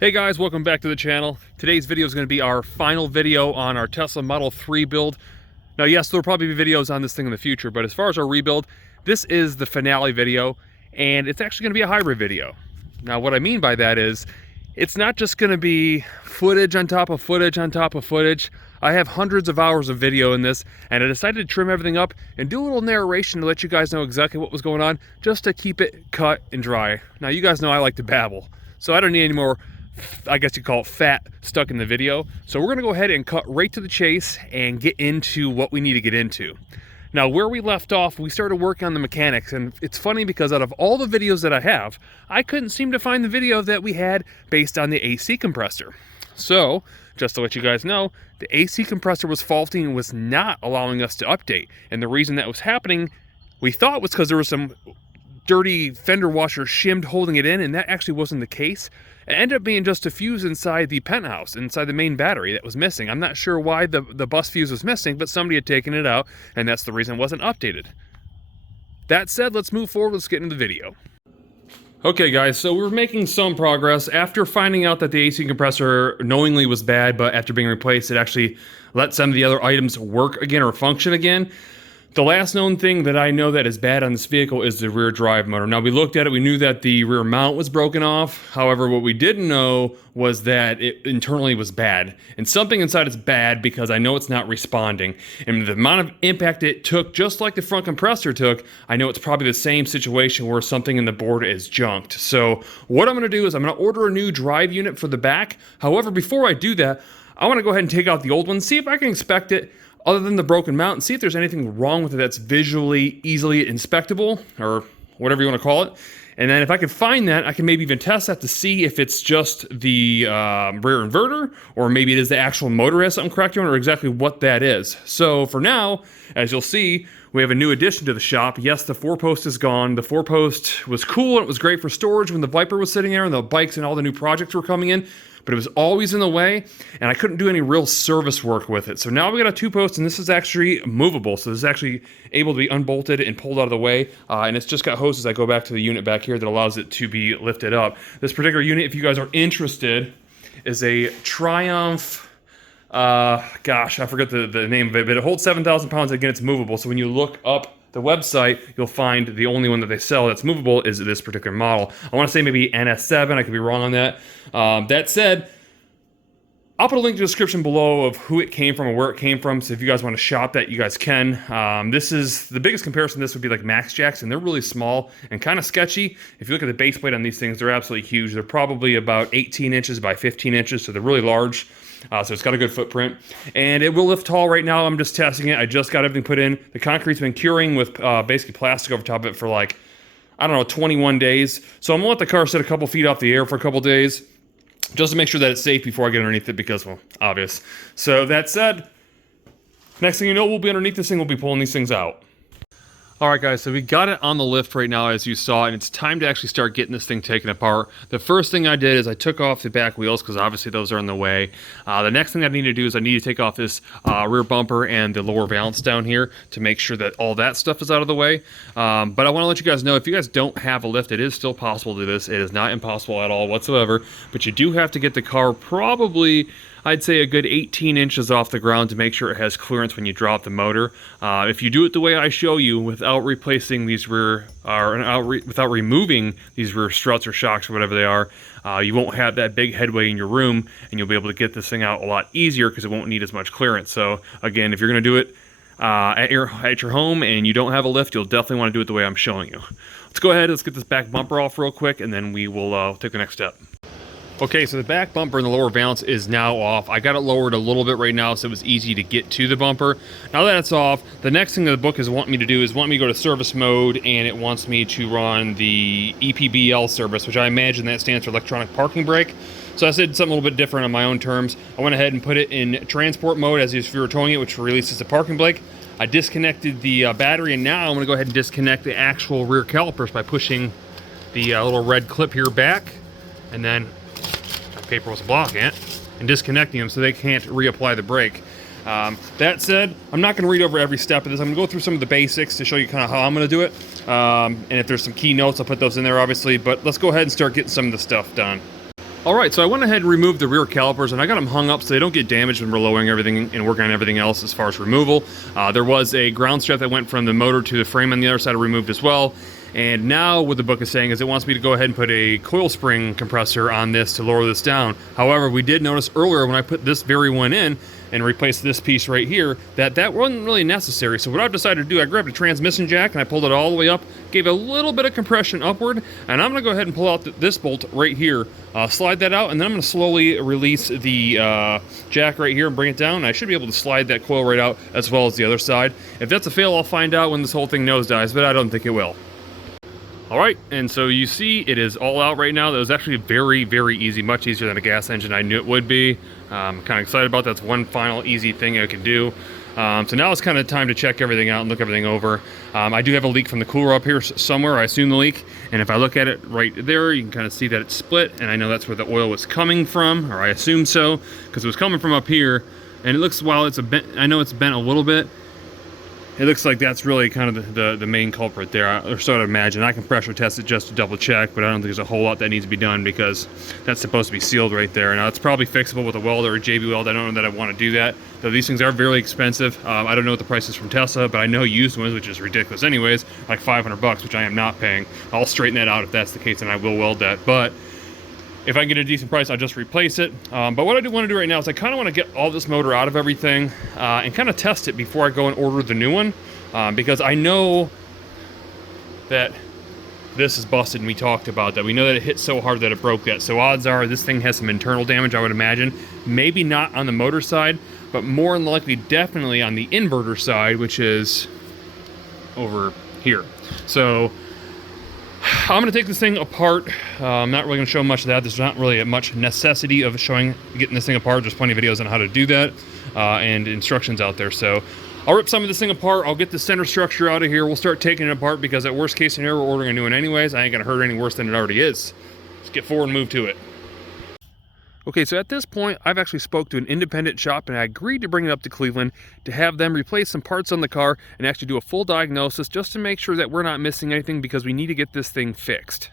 Hey guys, welcome back to the channel. Today's video is going to be our final video on our Tesla Model 3 build. Now yes, there'll probably be videos on this thing in the future, but as far as our rebuild, this is the finale video, and it's actually going to be a hybrid video. Now what I mean by that is, it's not just going to be footage on top of footage on top of footage. I have hundreds of hours of video in this, and I decided to trim everything up and do a little narration to let you guys know exactly what was going on, just to keep it cut and dry. Now you guys know I like to babble, so I don't need any more, I guess you call it, fat stuck in the video. So we're gonna go ahead and cut right to the chase and get into what we need to get into. Now where we left off, we started working on the mechanics, and it's funny because out of all the videos that I have, I couldn't seem to find the video that we had based on the AC compressor. So just to let you guys know, the AC compressor was faulty and was not allowing us to update. And the reason that was happening, we thought, was because there was some dirty fender washer shimmed holding it in, and that actually wasn't the case. It ended up being just a fuse inside the penthouse, inside the main battery, that was missing. I'm not sure why the bus fuse was missing, but somebody had taken it out, and that's the reason it wasn't updated. That said, let's move forward, let's get into the video. Okay guys, so we're making some progress. After finding out that the AC compressor knowingly was bad, but after being replaced, it actually let some of the other items work again or function again. The last known thing that I know that is bad on this vehicle is the rear drive motor. Now we looked at it, we knew that the rear mount was broken off. However, what we didn't know was that it internally was bad. And something inside is bad because I know it's not responding. And the amount of impact it took, just like the front compressor took, I know it's probably the same situation where something in the board is junked. So what I'm gonna do is I'm gonna order a new drive unit for the back. However, before I do that, I wanna go ahead and take out the old one, see if I can inspect it other than the broken mount, and see if there's anything wrong with it that's visually easily inspectable, or whatever you want to call it. And then if I can find that, I can maybe even test that to see if it's just the rear inverter, or maybe it is the actual motor has something cracked on, or exactly what that is. So for now, as you'll see, we have a new addition to the shop. Yes, the 4-post is gone. The 4-post was cool, and it was great for storage when the Viper was sitting there and the bikes and all the new projects were coming in, but it was always in the way, and I couldn't do any real service work with it. So now we got a 2-post, and this is actually movable. So this is actually able to be unbolted and pulled out of the way, and it's just got hoses that go back to the unit back here that allows it to be lifted up. This particular unit, if you guys are interested, is a Triumph, gosh, I forget the name of it, but it holds 7,000 pounds. Again, it's movable. So when you look up the website, you'll find the only one that they sell that's movable is this particular model. I want to say maybe NS7, I could be wrong on that. That said, I'll put a link in the description below of who it came from and where it came from, so if you guys want to shop that, you guys can. This is, the biggest comparison to this would be like Max Jacks, and they're really small and kind of sketchy. If you look at the base plate on these things, they're absolutely huge. They're probably about 18 inches by 15 inches, so they're really large. So it's got a good footprint, and it will lift tall. Right now I'm just testing it. I just got everything put in. The concrete's been curing with basically plastic over top of it for like, I don't know, 21 days. So I'm gonna let the car sit a couple feet off the air for a couple days, just to make sure that it's safe before I get underneath it, because, well, obvious. So that said, next thing you know, we'll be underneath this thing, we'll be pulling these things out. Alright guys, so we got it on the lift right now, as you saw, and it's time to actually start getting this thing taken apart. The first thing I did is I took off the back wheels, because obviously those are in the way. The next thing I need to do is I need to take off this rear bumper and the lower valance down here to make sure that all that stuff is out of the way. But I want to let you guys know, if you guys don't have a lift, it is still possible to do this. It is not impossible at all whatsoever, but you do have to get the car probably, I'd say, a good 18 inches off the ground to make sure it has clearance when you drop the motor. If you do it the way I show you, without replacing these rear, without removing these rear struts or shocks or whatever they are, you won't have that big headway in your room, and you'll be able to get this thing out a lot easier because it won't need as much clearance. So again, if you're going to do it at your home and you don't have a lift, you'll definitely want to do it the way I'm showing you. Let's go ahead, let's get this back bumper off real quick, and then we will take the next step. Okay, so the back bumper and the lower valance is now off. I got it lowered a little bit right now so it was easy to get to the bumper. Now that it's off, the next thing that the book is wanting me to do is want me to go to service mode, and it wants me to run the EPBL service, which I imagine that stands for electronic parking brake. So I said something a little bit different on my own terms. I went ahead and put it in transport mode, as if you were towing it, which releases the parking brake. I disconnected the battery, and now I'm gonna go ahead and disconnect the actual rear calipers by pushing the little red clip here back, and then paper was blocking it, and disconnecting them so they can't reapply the brake. That said, I'm not going to read over every step of this. I'm going to go through some of the basics to show you kind of how I'm going to do it. And if there's some key notes, I'll put those in there, obviously. But let's go ahead and start getting some of the stuff done. Alright, so I went ahead and removed the rear calipers, and I got them hung up so they don't get damaged when we're lowering everything and working on everything else as far as removal. There was a ground strap that went from the motor to the frame on the other side removed as well. And now what the book is saying is it wants me to go ahead and put a coil spring compressor on this to lower this down. However, we did notice earlier when I put this very one in and replaced this piece right here that wasn't really necessary. So what I've decided to do, I grabbed a transmission jack and I pulled it all the way up, gave a little bit of compression upward, and I'm gonna go ahead and pull out this bolt right here, slide that out, and then I'm gonna slowly release the jack right here and bring it down. And I should be able to slide that coil right out as well as the other side. If that's a fail, I'll find out when this whole thing nosedives, but I don't think it will. Alright, and so you see it is all out right now. That was actually very, very easy, much easier than a gas engine I knew it would be. I'm kind of excited about that. That's one final easy thing I can do. So now it's kind of time to check everything out and look everything over. I do have a leak from the cooler up here somewhere, I assume the leak. And if I look at it right there, you can kind of see that it's split, and I know that's where the oil was coming from, or I assume so, because it was coming from up here. And it looks, while it's I know it's bent a little bit, it looks like that's really kind of the main culprit there, or so I'd imagine. I can pressure test it just to double check, but I don't think there's a whole lot that needs to be done because that's supposed to be sealed right there. Now, it's probably fixable with a weld or a JB weld. I don't know that I want to do that, though these things are very expensive. I don't know what the price is from Tesla, but I know used ones, which is ridiculous anyways, like 500 bucks, which I am not paying. I'll straighten that out if that's the case, and I will weld that. But if I can get a decent price, I'll just replace it. But what I do want to do right now is I kind of want to get all this motor out of everything and kind of test it before I go and order the new one. Because I know that this is busted, and we talked about that. We know that it hit so hard that it broke that. So odds are this thing has some internal damage, I would imagine. Maybe not on the motor side, but more than likely definitely on the inverter side, which is over here. So I'm going to take this thing apart. I'm not really going to show much of that. There's not really much necessity of getting this thing apart. There's plenty of videos on how to do that and instructions out there. So I'll rip some of this thing apart. I'll get the center structure out of here. We'll start taking it apart because at worst case scenario, we're ordering a new one anyways. I ain't going to hurt any worse than it already is. Let's get forward and move to it. Okay, so at this point, I've actually spoke to an independent shop, and I agreed to bring it up to Cleveland to have them replace some parts on the car and actually do a full diagnosis just to make sure that we're not missing anything because we need to get this thing fixed.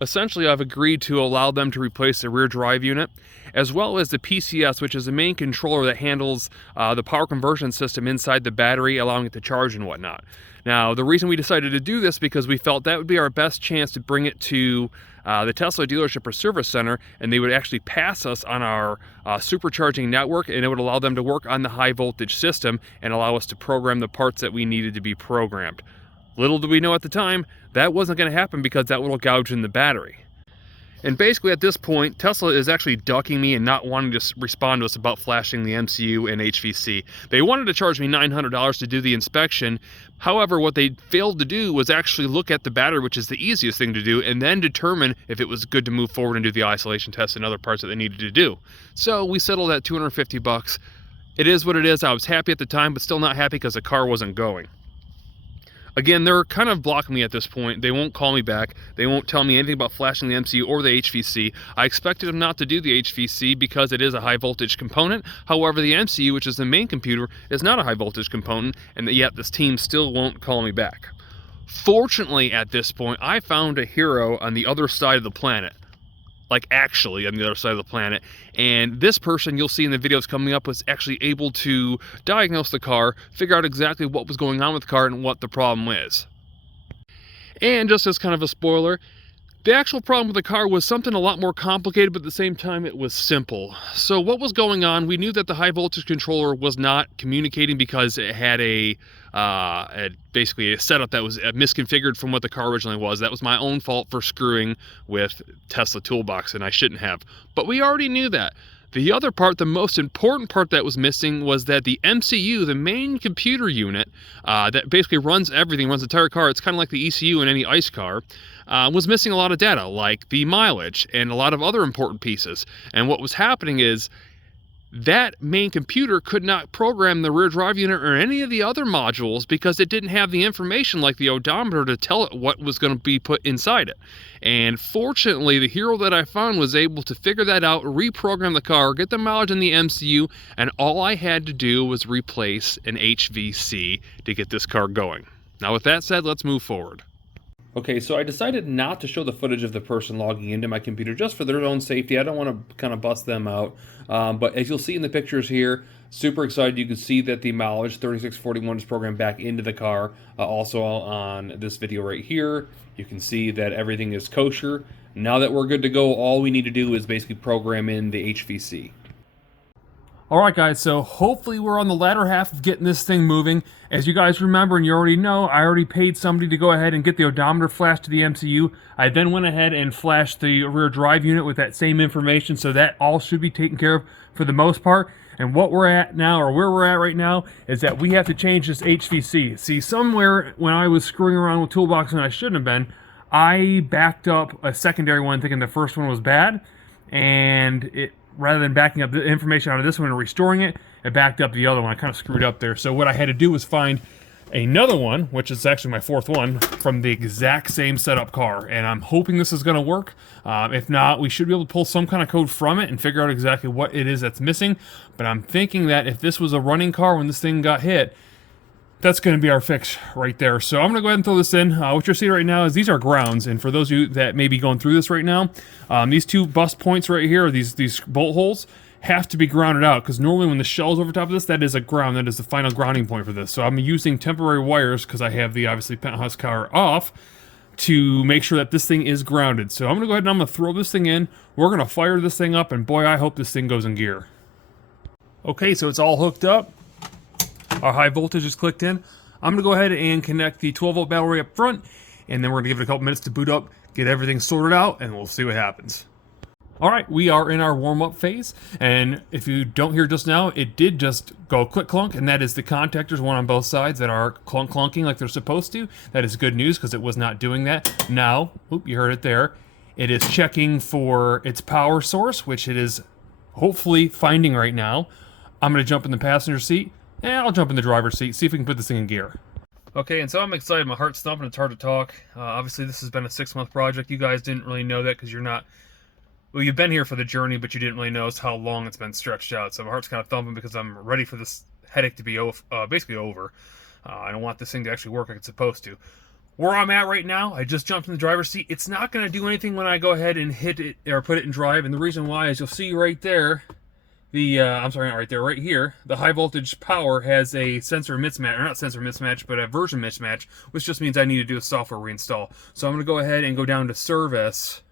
Essentially, I've agreed to allow them to replace the rear drive unit, as well as the PCS, which is the main controller that handles the power conversion system inside the battery, allowing it to charge and whatnot. Now, the reason we decided to do this because we felt that would be our best chance to bring it to the Tesla dealership or service center, and they would actually pass us on our supercharging network, and it would allow them to work on the high voltage system and allow us to program the parts that we needed to be programmed. Little did we know at the time, that wasn't going to happen because that little gouge in the battery. And basically at this point, Tesla is actually ducking me and not wanting to respond to us about flashing the MCU and HVC. They wanted to charge me $900 to do the inspection. However, what they failed to do was actually look at the battery, which is the easiest thing to do, and then determine if it was good to move forward and do the isolation test and other parts that they needed to do. So we settled at 250 bucks. It is what it is. I was happy at the time, but still not happy because the car wasn't going. Again, they're kind of blocking me at this point. They won't call me back. They won't tell me anything about flashing the MCU or the HVC. I expected them not to do the HVC because it is a high voltage component. However, the MCU, which is the main computer, is not a high voltage component, and yet this team still won't call me back. Fortunately, at this point, I found a hero on the other side of the planet. Like actually on the other side of the planet, and this person you'll see in the videos coming up was actually able to diagnose the car, figure out exactly what was going on with the car and what the problem is. And just as kind of a spoiler, the actual problem with the car was something a lot more complicated, but at the same time it was simple. So what was going on? We knew that the high voltage controller was not communicating because it had basically a setup that was misconfigured from what the car originally was. That was my own fault for screwing with Tesla Toolbox, and I shouldn't have. But we already knew that. The other part, the most important part that was missing, was that the MCU, the main computer unit that basically runs everything, runs the entire car, it's kind of like the ECU in any ICE car, was missing a lot of data, like the mileage and a lot of other important pieces. And what was happening is that main computer could not program the rear drive unit or any of the other modules because it didn't have the information like the odometer to tell it what was going to be put inside it. And fortunately, the hero that I found was able to figure that out, reprogram the car, get the mileage in the MCU, and all I had to do was replace an HVC to get this car going. Now with that said, let's move forward. Okay, so I decided not to show the footage of the person logging into my computer just for their own safety. I don't want to kind of bust them out. But as you'll see in the pictures here, super excited. You can see that the mileage 3641 is programmed back into the car. Also on this video right here, you can see that everything is kosher. Now that we're good to go, all we need to do is basically program in the HVC. Alright guys, so hopefully we're on the latter half of getting this thing moving. As you guys remember, and you already know, I already paid somebody to go ahead and get the odometer flashed to the MCU. I then went ahead and flashed the rear drive unit with that same information, so that all should be taken care of for the most part. And what we're at now, or where we're at right now, is that we have to change this HVC. See, somewhere when I was screwing around with Toolbox and I shouldn't have been, I backed up a secondary one thinking the first one was bad, and rather than backing up the information out of this one and restoring it, it backed up the other one. I kind of screwed up there. So what I had to do was find another one, which is actually my fourth one, from the exact same setup car. And I'm hoping this is going to work. If not, we should be able to pull some kind of code from it and figure out exactly what it is that's missing. But I'm thinking that if this was a running car when this thing got hit, that's going to be our fix right there. So I'm going to go ahead and throw this in. What you're seeing right now is these are grounds. And for those of you that may be going through this right now, these two bust points right here, these bolt holes, have to be grounded out. Because normally when the shell's over top of this, that is a ground. That is the final grounding point for this. So I'm using temporary wires, because I have the, obviously, penthouse car off, to make sure that this thing is grounded. So I'm going to go ahead and I'm going to throw this thing in. We're going to fire this thing up. And boy, I hope this thing goes in gear. Okay, so it's all hooked up. Our high voltage is clicked in. I'm going to go ahead and connect the 12-volt battery up front, and then we're going to give it a couple minutes to boot up, get everything sorted out, and we'll see what happens. Alright, we are in our warm-up phase, and if you don't hear just now, it did just go click clunk, and that is the contactors, one on both sides, that are clunking like they're supposed to. That is good news, because it was not doing that. Now, you heard it there, it is checking for its power source, which it is hopefully finding right now. I'm going to jump in the passenger seat. I'll jump in the driver's seat, see if we can put this thing in gear. Okay, and so I'm excited. My heart's thumping. It's hard to talk. Obviously, this has been a 6-month project. You guys didn't really know that because you're not... Well, you've been here for the journey, but you didn't really notice how long it's been stretched out. So my heart's kind of thumping because I'm ready for this headache to be basically over. I don't want this thing to actually work like it's supposed to. Where I'm at right now, I just jumped in the driver's seat. It's not going to do anything when I go ahead and hit it or put it in drive. And the reason why is you'll see right there... I'm sorry, not right there, right here, the high voltage power has a sensor mismatch, or not sensor mismatch, but a version mismatch, which just means I need to do a software reinstall. So I'm going to go ahead and go down to service,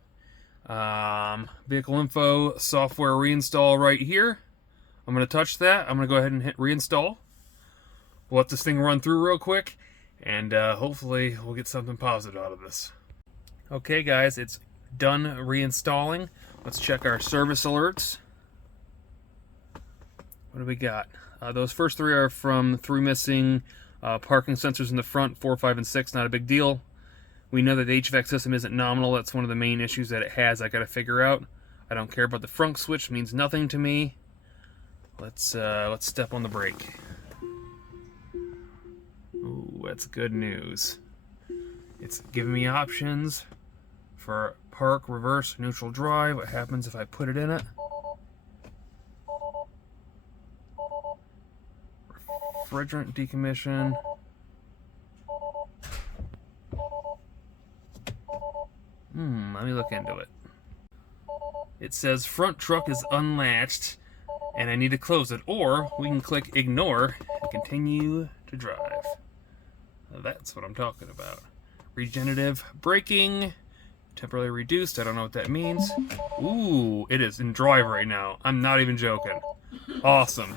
vehicle info, software reinstall right here. I'm going to touch that. I'm going to go ahead and hit reinstall. We'll let this thing run through real quick, and hopefully we'll get something positive out of this. Okay guys, it's done reinstalling. Let's check our service alerts. What do we got? Those first three are from 3 missing parking sensors in the front, 4, 5, and 6. Not a big deal. We know that the HVAC system isn't nominal. That's one of the main issues that it has. I got to figure out. I don't care about the front switch. Means nothing to me. Let's step on the brake. Ooh, that's good news. It's giving me options for park, reverse, neutral drive. What happens if I put it in it? Refrigerant decommission. Let me look into it. It says front truck is unlatched and I need to close it, or we can click ignore and continue to drive. That's what I'm talking about. Regenerative braking, temporarily reduced, I don't know what that means. Ooh, it is in drive right now. I'm not even joking. Awesome.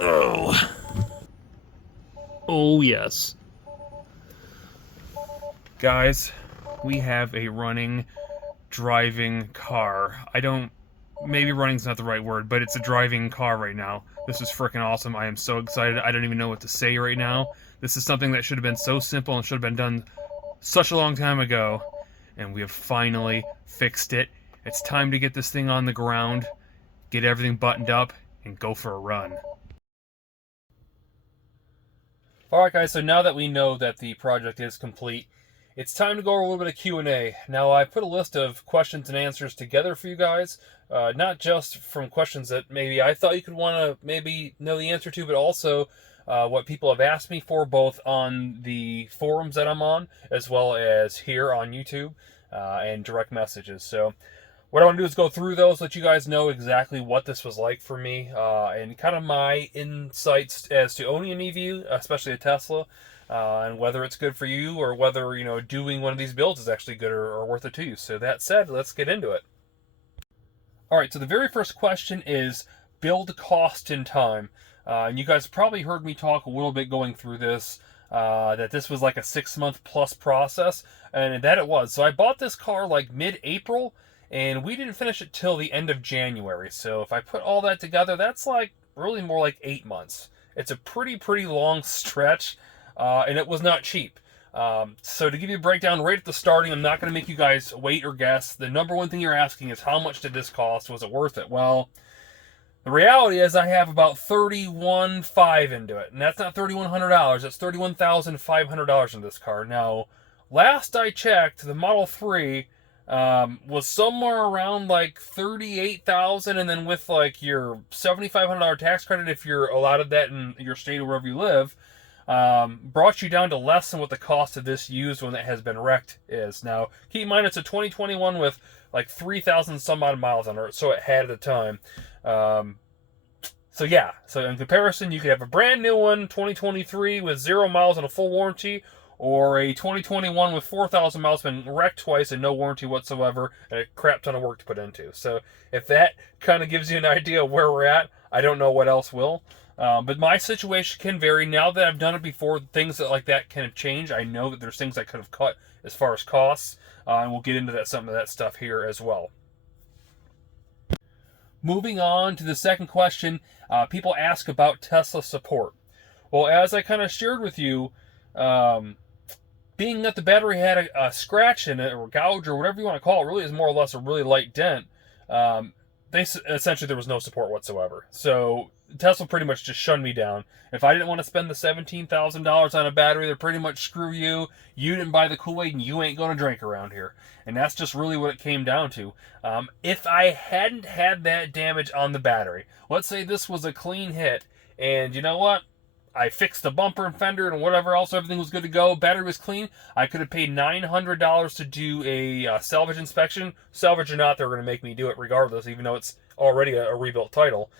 Oh. Oh, yes. Guys, we have a running, driving car. Maybe running's not the right word, but it's a driving car right now. This is freaking awesome. I am so excited. I don't even know what to say right now. This is something that should have been so simple and should have been done such a long time ago. And we have finally fixed it. It's time to get this thing on the ground, get everything buttoned up, and go for a run. Alright guys, so now that we know that the project is complete, it's time to go over a little bit of Q&A. Now I put a list of questions and answers together for you guys, not just from questions that maybe I thought you could want to maybe know the answer to, but also what people have asked me for, both on the forums that I'm on, as well as here on YouTube, and direct messages. So what I want to do is go through those, let you guys know exactly what this was like for me, and kind of my insights as to owning an EV, especially a Tesla, and whether it's good for you, or whether, you know, doing one of these builds is actually good or worth it to you. So that said, let's get into it. All right, so the very first question is build cost and time. And you guys probably heard me talk a little bit going through this, that this was like a 6-month plus process, and that it was. So I bought this car like mid-April, and we didn't finish it till the end of January. So if I put all that together, that's like really more like 8 months. It's a pretty long stretch, and it was not cheap. So to give you a breakdown right at the starting, I'm not going to make you guys wait or guess. The number one thing you're asking is, how much did this cost? Was it worth it? Well, the reality is I have about $31,500 into it, and that's not $3,100. That's $31,500 in this car. Now, last I checked, the Model 3 was somewhere around like $38,000, and then with like your $7,500 tax credit, if you're allotted that in your state or wherever you live, brought you down to less than what the cost of this used one that has been wrecked is. Now, keep in mind it's a 2021 with like 3,000 some odd miles on it, so it had at the time. So yeah, so in comparison, you could have a brand new one, 2023 with 0 miles and a full warranty, or a 2021 with 4,000 miles, been wrecked twice and no warranty whatsoever, and a crap ton of work to put into. So if that kind of gives you an idea of where we're at, I don't know what else will. But my situation can vary. Now that I've done it before, things like that can change. I know that there's things I could have cut as far as costs, and we'll get into that, some of that stuff here as well. Moving on to the second question, people ask about Tesla support. Well, as I kind of shared with you, being that the battery had a scratch in it, or gouge, or whatever you want to call it, really is more or less a really light dent, essentially there was no support whatsoever. So Tesla pretty much just shunned me down. If I didn't want to spend the $17,000 on a battery, they're pretty much, screw you. You didn't buy the Kool-Aid, and you ain't going to drink around here. And that's just really what it came down to. If I hadn't had that damage on the battery, let's say this was a clean hit, and you know what? I fixed the bumper and fender and whatever else, everything was good to go, battery was clean, I could have paid $900 to do a salvage inspection. Salvage or not, they're going to make me do it regardless, even though it's already a rebuilt title.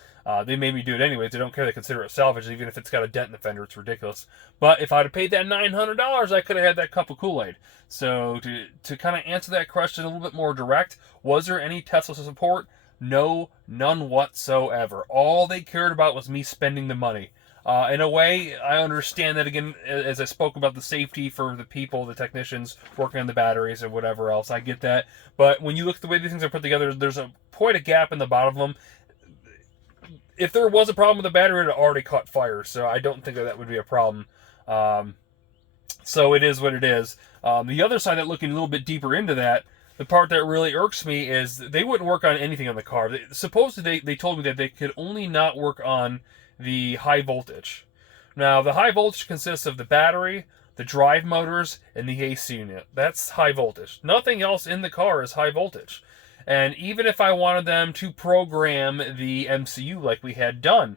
They made me do it anyways. They don't care. They consider it salvage, even if it's got a dent in the fender. It's ridiculous. But if I'd have paid that $900, I could have had that cup of Kool-Aid. So to kind of answer that question a little bit more direct, was there any Tesla support? No, none whatsoever. All they cared about was me spending the money. In a way, I understand that, again, as I spoke about the safety for the people, the technicians working on the batteries and whatever else. I get that. But when you look at the way these things are put together, there's quite a gap in the bottom of them. If there was a problem with the battery, it had already caught fire, so I don't think that would be a problem. So it is what it is. The other side, that looking a little bit deeper into that, the part that really irks me is they wouldn't work on anything on the car. Supposedly, they told me that they could only not work on the high voltage. Now, the high voltage consists of the battery, the drive motors, and the AC unit. That's high voltage. Nothing else in the car is high voltage. And even if I wanted them to program the MCU like we had done,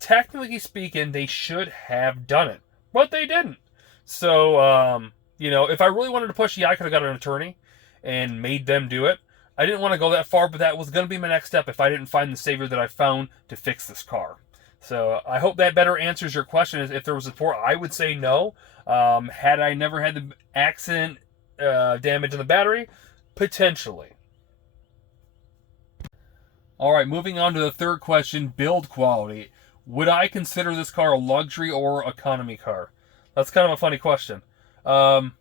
technically speaking, they should have done it. But they didn't. So, you know, if I really wanted to push, yeah, I could have got an attorney and made them do it. I didn't want to go that far, but that was going to be my next step if I didn't find the savior that I found to fix this car. So I hope that better answers your question. If there was support, I would say no. Had I never had the accident damage on the battery, potentially. All right, moving on to the third question, build quality. Would I consider this car a luxury or economy car? That's kind of a funny question. And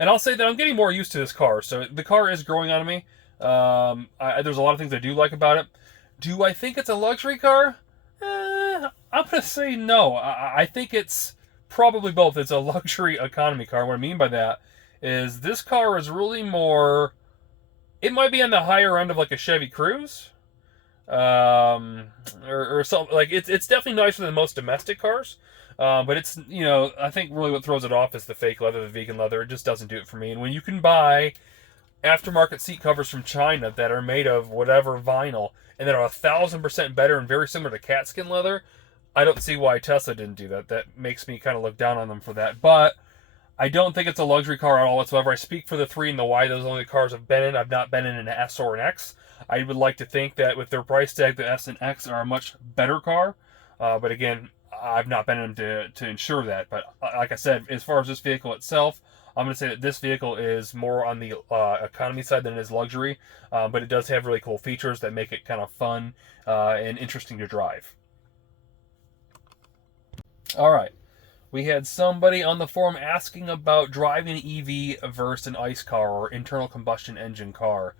I'll say that I'm getting more used to this car. So the car is growing on me. There's a lot of things I do like about it. Do I think it's a luxury car? I'm going to say no. I think it's probably both. It's a luxury economy car. What I mean by that is this car is really more... It might be on the higher end of like a Chevy Cruze. Or something. Like, it's definitely nicer than most domestic cars. But it's, you know, I think really what throws it off is the fake leather, the vegan leather. It just doesn't do it for me. And when you can buy aftermarket seat covers from China that are made of whatever vinyl and that are 1,000% better and very similar to cat skin leather, I don't see why Tesla didn't do that. That makes me kind of look down on them for that. But I don't think it's a luxury car at all whatsoever. I speak for the 3 and the Y. Those are the only cars I've been in. I've not been in an S or an X. I would like to think that with their price tag, the S and X are a much better car. But again, I've not been in them to ensure that. But like I said, as far as this vehicle itself, I'm going to say that this vehicle is more on the economy side than it is luxury. But it does have really cool features that make it kind of fun and interesting to drive. All right. We had somebody on the forum asking about driving an EV versus an ICE car or internal combustion engine car.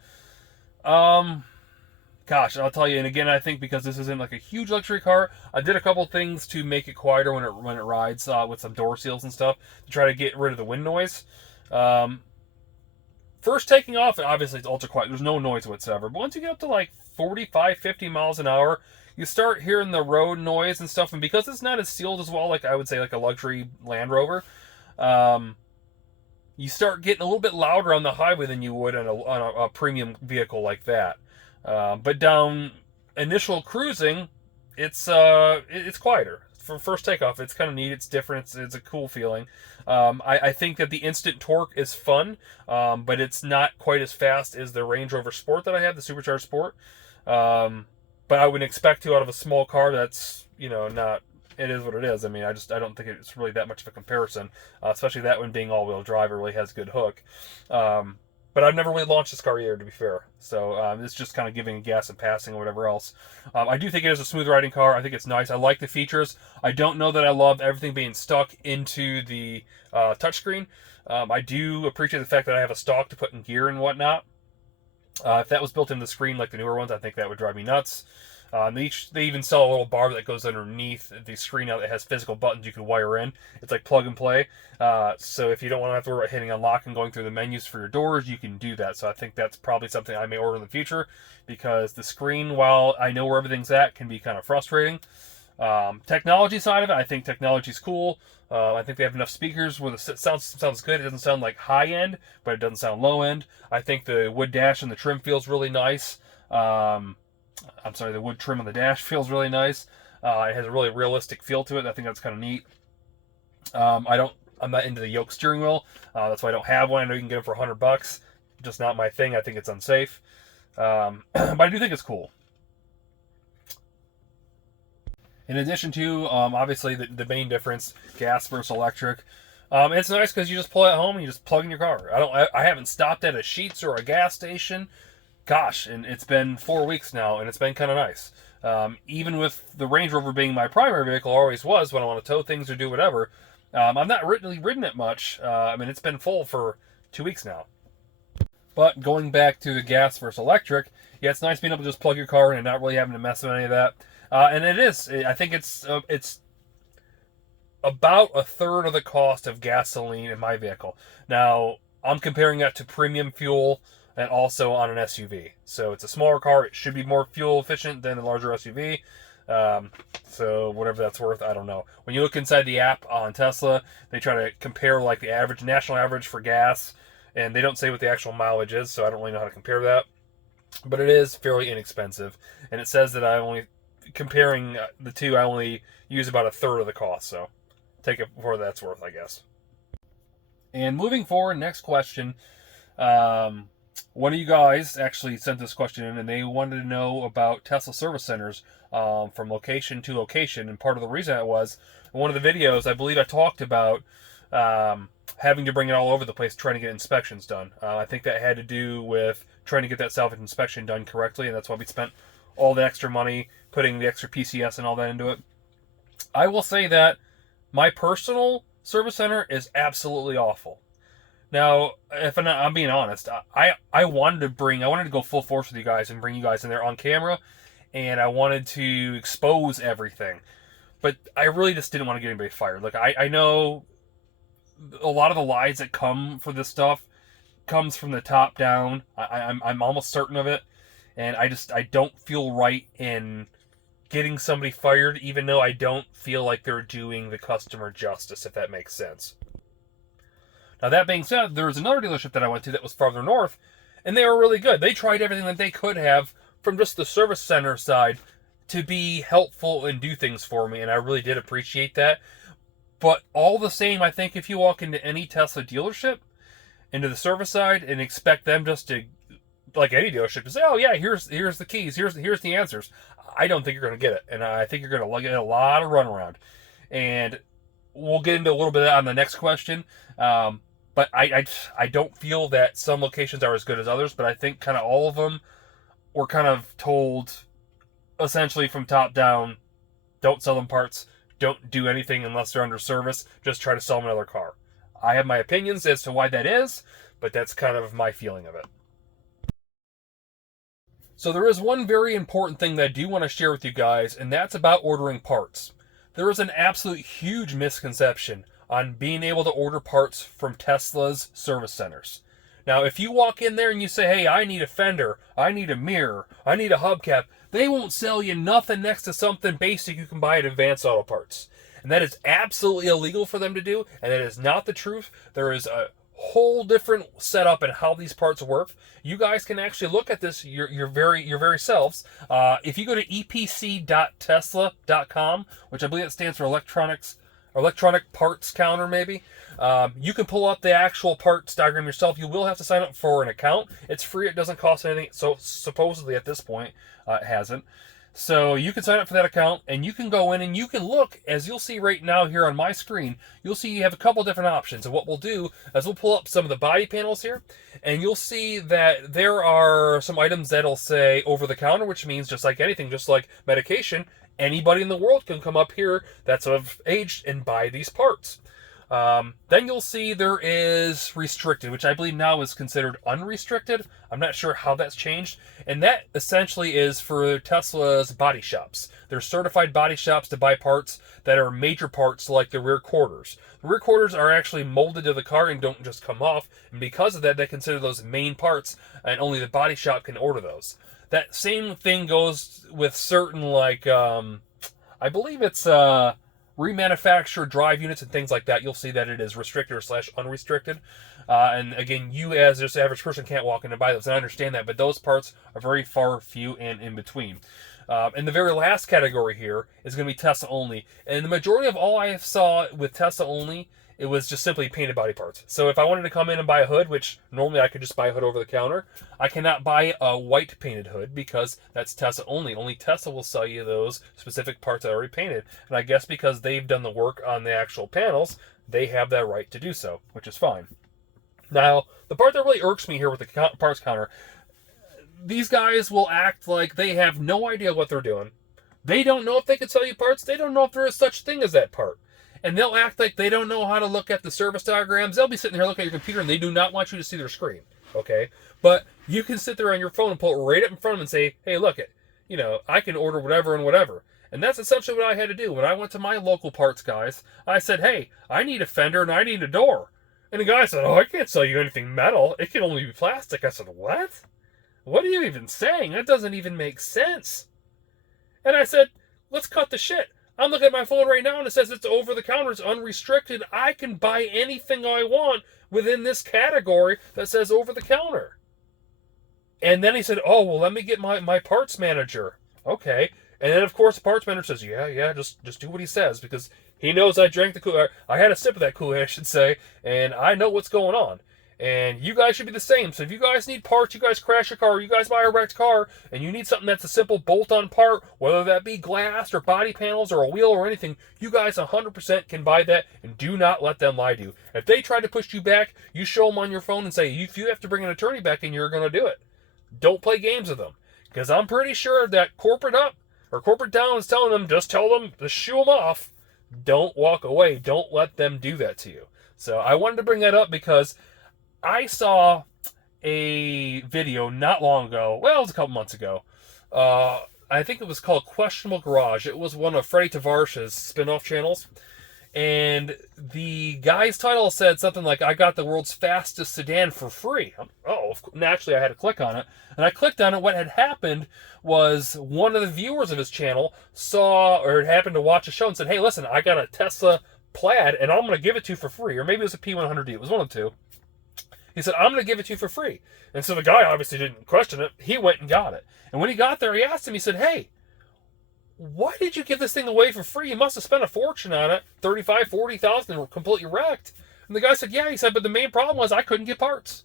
Gosh, I'll tell you, and again, I think because this isn't like a huge luxury car, I did a couple things to make it quieter when it rides with some door seals and stuff to try to get rid of the wind noise. First taking off, obviously it's ultra quiet. There's no noise whatsoever. But once you get up to like 45, 50 miles an hour, you start hearing the road noise and stuff. And because it's not as sealed as well, like I would say like a luxury Land Rover, you start getting a little bit louder on the highway than you would on a premium vehicle like that. But down initial cruising, it's quieter. For first takeoff, it's kind of neat. It's different. It's a cool feeling. I think that the instant torque is fun, but it's not quite as fast as the Range Rover Sport that I have, the Supercharged Sport. But I would expect to out of a small car that's, not, it is what it is. I mean, I don't think it's really that much of a comparison, especially that one being all-wheel drive. It really has a good hook. But I've never really launched this car either, to be fair. So it's just kind of giving gas and passing or whatever else. I do think it is a smooth riding car. I think it's nice. I like the features. I don't know that I love everything being stuck into the touchscreen. I do appreciate the fact that I have a stalk to put in gear and whatnot. If that was built into the screen like the newer ones, I think that would drive me nuts. They even sell a little bar that goes underneath the screen now that has physical buttons you can wire in. It's like plug and play. So if you don't want to have to worry about hitting unlock and going through the menus for your doors, you can do that. So I think that's probably something I may order in the future, because the screen, while I know where everything's at, can be kind of frustrating. Technology side of it, I think technology's cool. I think they have enough speakers where the sounds good. It doesn't sound like high end, but it doesn't sound low end. I think the wood dash and the trim feels really nice. The wood trim on the dash feels really nice. It has a really realistic feel to it. I think that's kind of neat. I'm not into the yoke steering wheel. That's why I don't have one. I know you can get them for $100. Just not my thing. I think it's unsafe. But I do think it's cool. In addition to, obviously, the main difference, gas versus electric. It's nice because you just pull it at home and you just plug in your car. I haven't stopped at a Sheetz or a gas station. Gosh, and it's been 4 weeks now, and it's been kind of nice. Even with the Range Rover being my primary vehicle, always was when I want to tow things or do whatever. I've not really ridden it much. It's been full for 2 weeks now. But going back to the gas versus electric, yeah, it's nice being able to just plug your car in and not really having to mess with any of that. And it is. I think it's about a third of the cost of gasoline in my vehicle. Now, I'm comparing that to premium fuel and also on an SUV. So it's a smaller car. It should be more fuel efficient than a larger SUV. So whatever that's worth, I don't know. When you look inside the app on Tesla, they try to compare like the average, national average for gas, and they don't say what the actual mileage is, so I don't really know how to compare that. But it is fairly inexpensive, and it says that comparing the two, I only use about a third of the cost, so take it for what that's worth, I guess. And moving forward, next question. One of you guys actually sent this question in, and they wanted to know about Tesla service centers from location to location. And part of the reason that was, in one of the videos, I believe I talked about having to bring it all over the place trying to get inspections done. I think that had to do with trying to get that salvage inspection done correctly, and that's why we spent all the extra money putting the extra PCS and all that into it. I will say that my personal service center is absolutely awful. Now, if I'm being honest, I wanted to go full force with you guys and bring you guys in there on camera, and I wanted to expose everything. But I really just didn't want to get anybody fired. Like, I know a lot of the lies that come for this stuff comes from the top down. I'm almost certain of it. And I don't feel right in getting somebody fired, even though I don't feel like they're doing the customer justice, if that makes sense. Now, that being said, there was another dealership that I went to that was farther north, and they were really good. They tried everything that they could have from just the service center side to be helpful and do things for me, and I really did appreciate that. But all the same, I think if you walk into any Tesla dealership, into the service side, and expect them just to, like any dealership, to say, oh yeah, here's the keys, here's the answers, I don't think you're going to get it. And I think you're going to get a lot of runaround. And we'll get into a little bit on the next question. But I don't feel that some locations are as good as others, but I think kind of all of them were kind of told essentially from top down, don't sell them parts, don't do anything unless they're under service, just try to sell them another car. I have my opinions as to why that is, but that's kind of my feeling of it. So there is one very important thing that I do want to share with you guys, and that's about ordering parts. There is an absolute huge misconception on being able to order parts from Tesla's service centers. Now, if you walk in there and you say, hey, I need a fender, I need a mirror, I need a hubcap, they won't sell you nothing next to something basic you can buy at Advanced Auto Parts. And that is absolutely illegal for them to do, and that is not the truth. There is a whole different setup in how these parts work. You guys can actually look at this your very selves. If you go to epc.tesla.com, which I believe it stands for electronic parts counter, maybe. You can pull up the actual parts diagram yourself. You will have to sign up for an account. It's free. It doesn't cost anything. So supposedly at this point, it hasn't. So you can sign up for that account, and you can go in and you can look, as you'll see right now here on my screen, you'll see you have a couple different options. And what we'll do is we'll pull up some of the body panels here, and you'll see that there are some items that'll say over the counter, which means just like anything, just like medication, anybody in the world can come up here that's of age and buy these parts. Then you'll see there is restricted, which I believe now is considered unrestricted. I'm not sure how that's changed. And that essentially is for Tesla's body shops. They're certified body shops to buy parts that are major parts like the rear quarters. The rear quarters are actually molded to the car and don't just come off. And because of that, they consider those main parts, and only the body shop can order those. That same thing goes with certain, like, I believe it's remanufactured drive units and things like that. You'll see that it is restricted / unrestricted. And again, you as just the average person can't walk in and buy those. And I understand that, but those parts are very far few and in between. And the very last category here is going to be Tesla only. And the majority of all I saw with Tesla only, it was just simply painted body parts. So if I wanted to come in and buy a hood, which normally I could just buy a hood over the counter, I cannot buy a white painted hood because that's Tesla only. Only Tesla will sell you those specific parts that are already painted. And I guess because they've done the work on the actual panels, they have that right to do so, which is fine. Now, the part that really irks me here with the parts counter, these guys will act like they have no idea what they're doing. They don't know if they can sell you parts. They don't know if there is such thing as that part. And they'll act like they don't know how to look at the service diagrams. They'll be sitting here looking at your computer, and they do not want you to see their screen, okay? But you can sit there on your phone and pull it right up in front of them and say, hey, look, I can order whatever and whatever. And that's essentially what I had to do. When I went to my local parts guys, I said, hey, I need a fender and I need a door. And the guy said, oh, I can't sell you anything metal. It can only be plastic. I said, what? What are you even saying? That doesn't even make sense. And I said, let's cut the shit. I'm looking at my phone right now and it says it's over the counter, it's unrestricted. I can buy anything I want within this category that says over the counter. And then he said, oh, well, let me get my parts manager. Okay. And then, of course, the parts manager says, yeah, just do what he says, because he knows I drank the Kool-Aid. I had a sip of that Kool-Aid, I should say, and I know what's going on. And you guys should be the same. So if you guys need parts, you guys crash your car, you guys buy a wrecked car, and you need something that's a simple bolt-on part, whether that be glass or body panels or a wheel or anything, you guys 100% can buy that, and do not let them lie to you. If they try to push you back, you show them on your phone and say, if you have to bring an attorney back in, you're going to do it. Don't play games with them. Because I'm pretty sure that corporate up or corporate down is telling them, just tell them to shoo them off. Don't walk away. Don't let them do that to you. So I wanted to bring that up because I saw a video not long ago. Well, it was a couple months ago. I think it was called Questionable Garage. It was one of Freddie Tavares's spin-off channels. And the guy's title said something like, I got the world's fastest sedan for free. Oh, naturally I had to click on it. And I clicked on it. What had happened was one of the viewers of his channel saw, or happened to watch a show and said, hey, listen, I got a Tesla Plaid and I'm going to give it to you for free. Or maybe it was a P100D. It was one of the two. He said, I'm going to give it to you for free. And so the guy obviously didn't question it. He went and got it. And when he got there, he asked him, he said, hey, why did you give this thing away for free? You must have spent a fortune on it, 35, 40,000, and completely wrecked. And the guy said, yeah. He said, but the main problem was I couldn't get parts.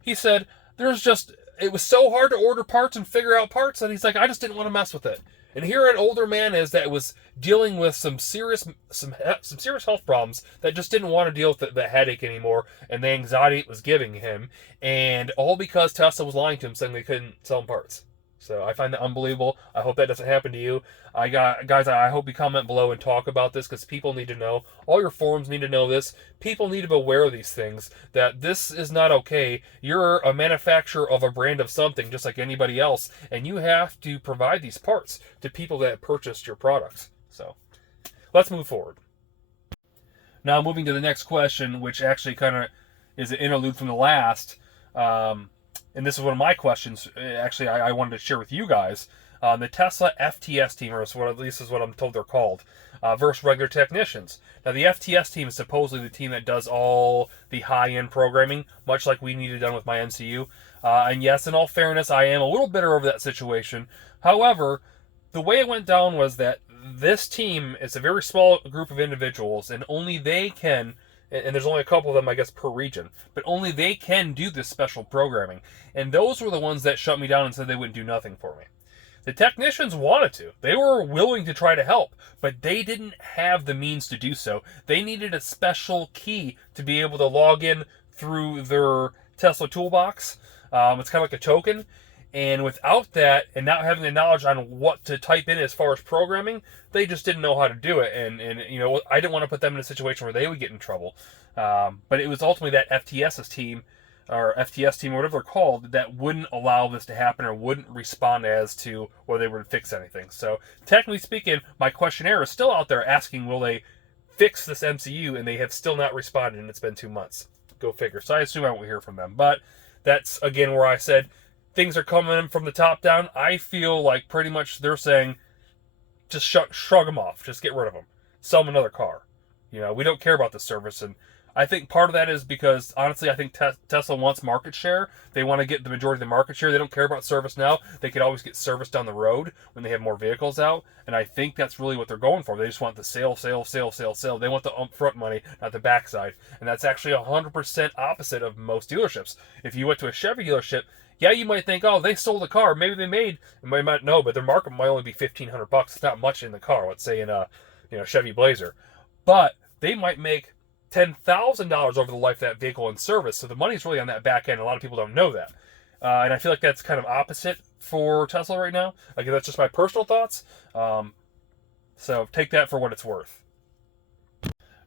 He said, it was so hard to order parts and figure out parts that he's like, I just didn't want to mess with it. And here an older man is that was dealing with some serious health problems that just didn't want to deal with the headache anymore and the anxiety it was giving him, and all because Tesla was lying to him saying they couldn't sell him parts. So I find that unbelievable. I hope that doesn't happen to you. Guys, I hope you comment below and talk about this because people need to know. All your forums need to know this. People need to be aware of these things, that this is not okay. You're a manufacturer of a brand of something just like anybody else, and you have to provide these parts to people that purchased your products. So let's move forward. Now moving to the next question, which actually kind of is an interlude from the last. And this is one of my questions, actually, I wanted to share with you guys. The Tesla FTS team, or at least is what I'm told they're called, versus regular technicians. Now, the FTS team is supposedly the team that does all the high-end programming, much like we needed done with my MCU. And yes, in all fairness, I am a little bitter over that situation. However, the way it went down was that this team is a very small group of individuals, and only they can... and there's only a couple of them, I guess, per region, but only they can do this special programming. And those were the ones that shut me down and said they wouldn't do nothing for me. The technicians wanted to. They were willing to try to help, but they didn't have the means to do so. They needed a special key to be able to log in through their Tesla toolbox. It's kind of like a token. And without that, and not having the knowledge on what to type in as far as programming, they just didn't know how to do it. And you know, I didn't want to put them in a situation where they would get in trouble. But it was ultimately that FTS team, or whatever they're called, that wouldn't allow this to happen or wouldn't respond as to whether they were to fix anything. So technically speaking, my questionnaire is still out there asking, will they fix this MCU? And they have still not responded, and it's been 2 months. Go figure. So I assume I won't hear from them. But that's, again, where I said, things are coming in from the top down. I feel like pretty much they're saying, just shrug them off. Just get rid of them. Sell them another car. You know, we don't care about the service. And I think part of that is because, honestly, I think Tesla wants market share. They want to get the majority of the market share. They don't care about service now. They could always get service down the road when they have more vehicles out. And I think that's really what they're going for. They just want the sale. They want the upfront money, not the backside. And that's actually 100% opposite of most dealerships. If you went to a Chevy dealership, yeah, you might think, oh, they sold a car. Maybe they made, and might know, but their market might only be $1,500. It's not much in the car. Let's say in a, Chevy Blazer, but they might make $10,000 over the life of that vehicle in service. So the money's really on that back end. A lot of people don't know that, and I feel like that's kind of opposite for Tesla right now. Again, that's just my personal thoughts. So take that for what it's worth.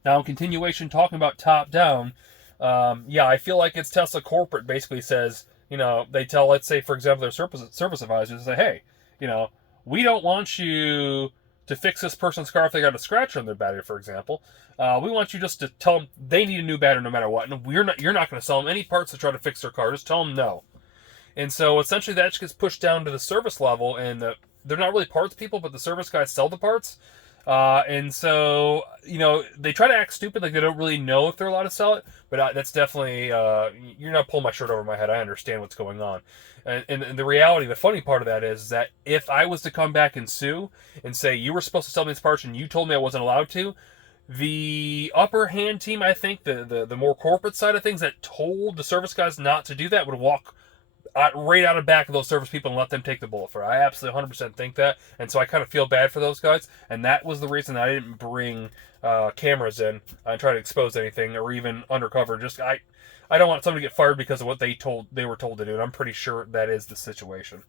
Now, in continuation, talking about top down, yeah, I feel like it's Tesla corporate basically says, they tell, let's say, for example, their service advisors, say, hey, we don't want you to fix this person's car if they got a scratch on their battery, for example. We want you just to tell them they need a new battery no matter what. And you're not going to sell them any parts to try to fix their car. Just tell them no. And so essentially that just gets pushed down to the service level, and they're not really parts people, but the service guys sell the parts. And so, they try to act stupid, like they don't really know if they're allowed to sell it, but that's definitely, you're not pulling my shirt over my head. I understand what's going on. And the reality, the funny part of that is that if I was to come back and sue and say, you were supposed to sell me this part and you told me I wasn't allowed to, the upper hand team, I think, the more corporate side of things that told the service guys not to do that would walk right out of back of those service people and let them take the bullet for it. I absolutely 100% think that, and so I kind of feel bad for those guys, and that was the reason that I didn't bring cameras in and try to expose anything, or even undercover. Just I don't want somebody to get fired because of what they were told to do, and I'm pretty sure that is the situation.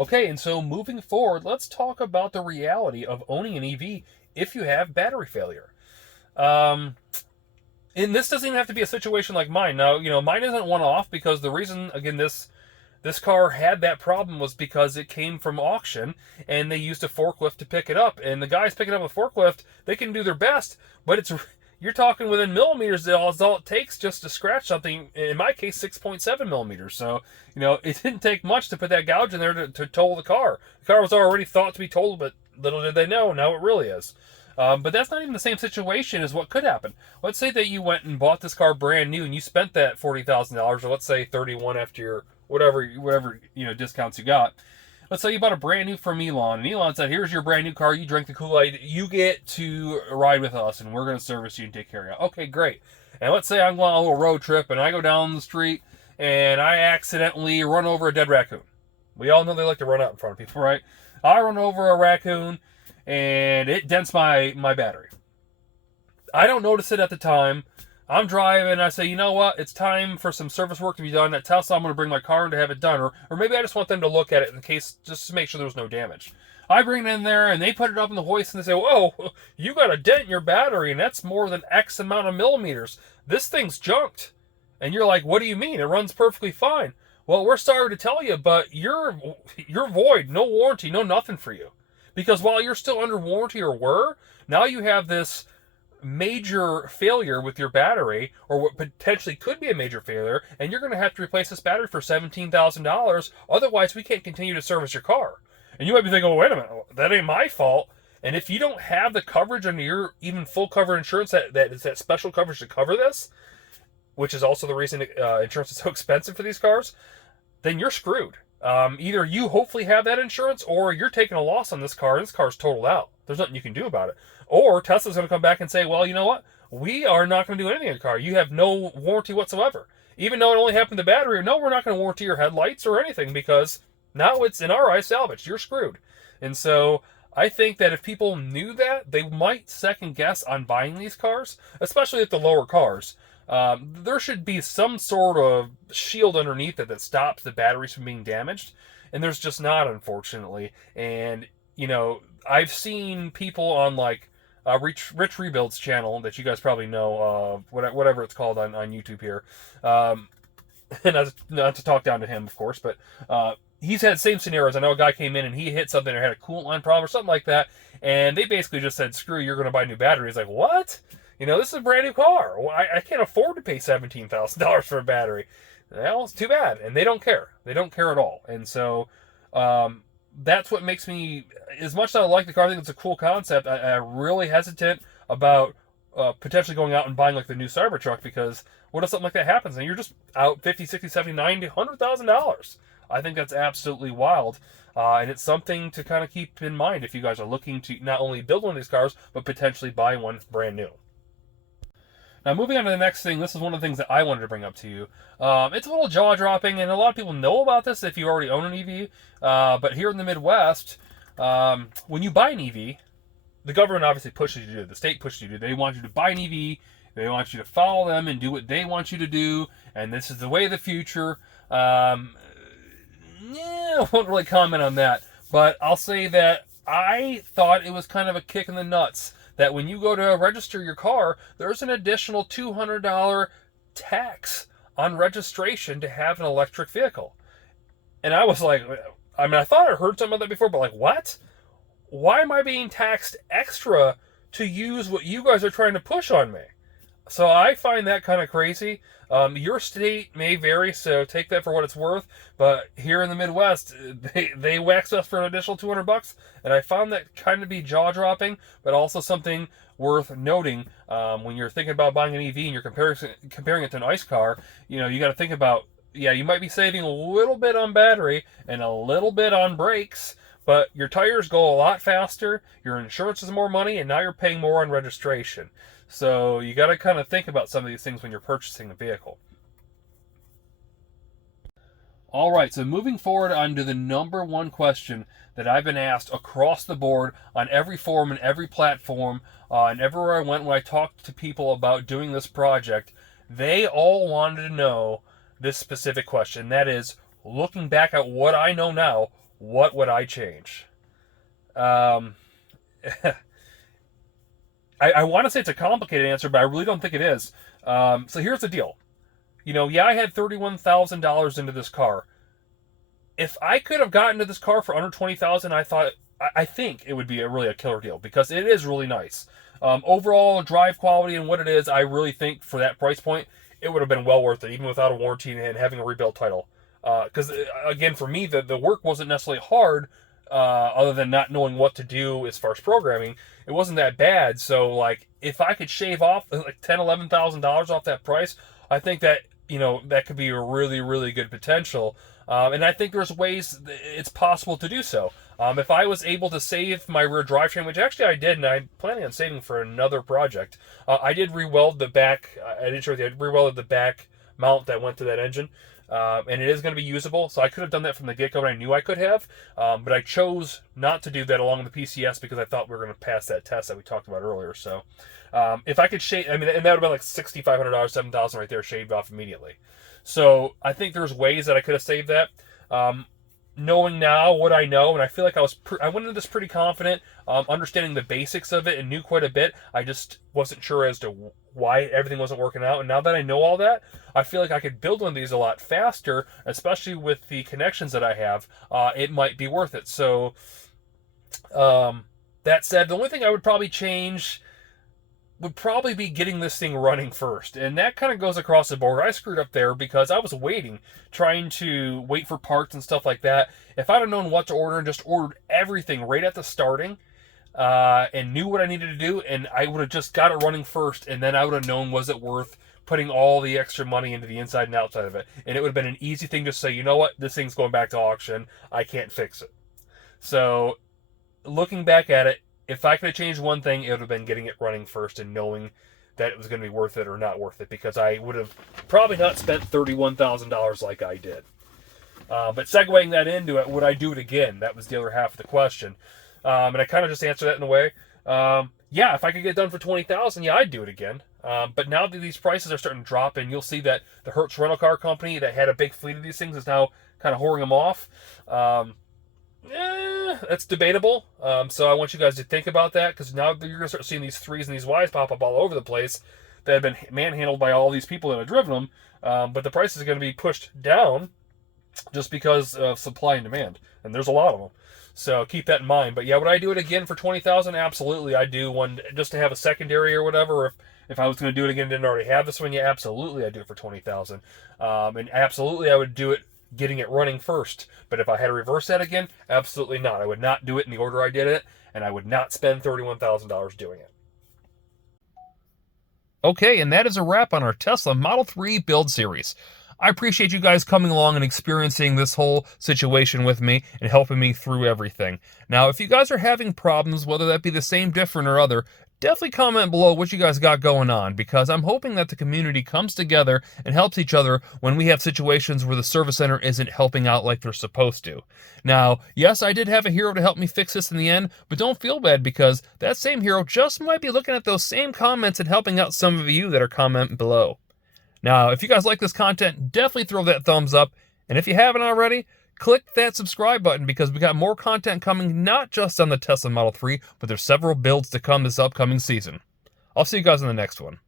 Okay, and so moving forward, let's talk about the reality of owning an EV if you have battery failure. And this doesn't even have to be a situation like mine. Now, mine isn't one-off, because the reason, again, this car had that problem was because it came from auction, and they used a forklift to pick it up. And the guys picking up a forklift, they can do their best, but you're talking within millimeters. That's all it takes just to scratch something. In my case, 6.7 millimeters. So, it didn't take much to put that gouge in there to toll the car. The car was already thought to be tolled, but little did they know, now it really is. But that's not even the same situation as what could happen. Let's say that you went and bought this car brand new and you spent that $40,000, or let's say 31 after your whatever discounts you got. let's say you bought a brand new from Elon, and Elon said, here's your brand new car, you drink the Kool-Aid, you get to ride with us, and we're going to service you and take care of you. Okay, great. And let's say I'm going on a little road trip, and I go down the street, and I accidentally run over a dead raccoon. We all know they like to run out in front of people, right? I run over a raccoon, and it dents my battery. I don't notice it at the time. I'm driving, I say, you know what, it's time for some service work to be done. At Tesla, I'm going to bring my car in to have it done, or maybe I just want them to look at it in case, just to make sure there's no damage. I bring it in there, and they put it up in the hoist, and they say, whoa, you got a dent in your battery, and that's more than X amount of millimeters. This thing's junked. And you're like, what do you mean? It runs perfectly fine. Well, we're sorry to tell you, but you're void, no warranty, no nothing for you. Because while you're still under warranty or were, now you have this major failure with your battery, or what potentially could be a major failure, and you're going to have to replace this battery for $17,000. Otherwise, we can't continue to service your car. And you might be thinking, well, wait a minute, that ain't my fault. And if you don't have the coverage under your even full cover insurance, that is that special coverage to cover this, which is also the reason insurance is so expensive for these cars, then you're screwed. Either you hopefully have that insurance, or you're taking a loss on this car, and this car's totaled out. There's nothing you can do about it. Or Tesla's going to come back and say, well, you know what? We are not going to do anything in the car. You have no warranty whatsoever. Even though it only happened to the battery, no, we're not going to warranty your headlights or anything, because now it's, in our eyes, salvaged. You're screwed. And so I think that if people knew that, they might second guess on buying these cars, especially at the lower cars. There should be some sort of shield underneath it that stops the batteries from being damaged, and there's just not, unfortunately. And, you know, I've seen people on, like, Rich Rebuild's channel, that you guys probably know, whatever it's called on YouTube here, and not to talk down to him, of course, but he's had same scenarios. I know a guy came in and he hit something or had a coolant line problem or something like that, and they basically just said, screw you, you're going to buy a new battery. He's like, what? You know, this is a brand new car. I can't afford to pay $17,000 for a battery. Well, it's too bad. And they don't care. They don't care at all. And so that's what makes me, as much as I like the car, I think it's a cool concept, I'm really hesitant about potentially going out and buying like the new Cybertruck, because what if something like that happens and you're just out $50, $60, $70, $90, $100,000? I think that's absolutely wild. And it's something to kind of keep in mind if you guys are looking to not only build one of these cars, but potentially buy one brand new. Now, moving on to the next thing, this is one of the things that I wanted to bring up to you. It's a little jaw-dropping, and a lot of people know about this if you already own an EV. But here in the Midwest, when you buy an EV, the government obviously pushes you to do it. The state pushes you to do it. They want you to buy an EV. They want you to follow them and do what they want you to do. And this is the way of the future. I won't really comment on that. But I'll say that I thought it was kind of a kick in the nuts that when you go to register your car, there's an additional $200 tax on registration to have an electric vehicle. And I was like, I mean, I thought I heard something about that before, but like, what? Why am I being taxed extra to use what you guys are trying to push on me? So I find that kind of crazy. Your state may vary, so take that for what it's worth. But here in the Midwest, they waxed us for an additional $200, and I found that kind of be jaw-dropping, but also something worth noting when you're thinking about buying an EV and you're comparing it to an ICE car. You know, you got to think about, yeah, you might be saving a little bit on battery and a little bit on brakes, but your tires go a lot faster, your insurance is more money, and now you're paying more on registration. So you got to kind of think about some of these things when you're purchasing a vehicle. All right, so moving forward on to the number one question that I've been asked across the board on every forum and every platform, and everywhere I went when I talked to people about doing this project, they all wanted to know this specific question. That is, looking back at what I know now, what would I change? I want to say it's a complicated answer, but I really don't think it is. So here's the deal. You know, yeah, I had $31,000 into this car. If I could have gotten to this car for under $20,000, I think it would be really a killer deal, because it is really nice. Overall drive quality and what it is, I really think for that price point, it would have been well worth it, even without a warranty and having a rebuilt title. Because again, for me, the work wasn't necessarily hard. Other than not knowing what to do as far as programming, it wasn't that bad. So, like, if I could shave off like $10,000, $11,000 off that price, I think that, you know, that could be a really, really good potential. And I think there's ways it's possible to do so. If I was able to save my rear drivetrain, which actually I did, and I'm planning on saving for another project, I did re-weld the back. I did show you, I re-welded the back mount that went to that engine. And it is going to be usable, so I could have done that from the get-go, and I knew I could have, but I chose not to do that along with the PCS because I thought we were going to pass that test that we talked about earlier. So if I could shave, I mean, and that would have been like $6,500, $7,000 right there shaved off immediately. So I think there's ways that I could have saved that. Knowing now what I know, and I feel like I went into this pretty confident, understanding the basics of it and knew quite a bit. I just wasn't sure as to why everything wasn't working out. And now that I know all that, I feel like I could build one of these a lot faster, especially with the connections that I have. It might be worth it. So that said, the only thing I would probably change would probably be getting this thing running first. And that kind of goes across the board. I screwed up there because I was trying to wait for parts and stuff like that. If I'd have known what to order and just ordered everything right at the starting, and knew what I needed to do, and I would have just got it running first, and then I would have known, was it worth putting all the extra money into the inside and outside of it. And it would have been an easy thing to say, you know what, this thing's going back to auction. I can't fix it. So looking back at it, if I could have changed one thing, it would have been getting it running first and knowing that it was going to be worth it or not worth it, because I would have probably not spent $31,000 like I did. But segueing that into it, would I do it again? That was the other half of the question. And I kind of just answered that in a way. Yeah, if I could get it done for $20,000, yeah, I'd do it again. But now that these prices are starting to drop, and you'll see that the Hertz rental car company that had a big fleet of these things is now kind of whoring them off. That's debatable. So I want you guys to think about that, because now you're going to start seeing these 3s and these Ys pop up all over the place that have been manhandled by all these people that have driven them. But the price is going to be pushed down just because of supply and demand. And there's a lot of them. So keep that in mind. But yeah, would I do it again for $20,000? Absolutely, I do. One just to have a secondary or whatever. If I was going to do it again and didn't already have this one, yeah, absolutely, I'd do it for $20,000. And absolutely, I would do it getting it running first. But if I had to reverse that again, absolutely not. I would not do it in the order I did it, and I would not spend $31,000 doing it. Okay, and that is a wrap on our Tesla Model 3 build series. I appreciate you guys coming along and experiencing this whole situation with me and helping me through everything. Now, if you guys are having problems, whether that be the same, different, or other, definitely comment below what you guys got going on, because I'm hoping that the community comes together and helps each other when we have situations where the service center isn't helping out like they're supposed to. Now, yes, I did have a hero to help me fix this in the end, but don't feel bad, because that same hero just might be looking at those same comments and helping out some of you that are commenting below. Now, if you guys like this content, definitely throw that thumbs up, and if you haven't already, click that subscribe button, because we got more content coming, not just on the Tesla Model 3, but there's several builds to come this upcoming season. I'll see you guys in the next one.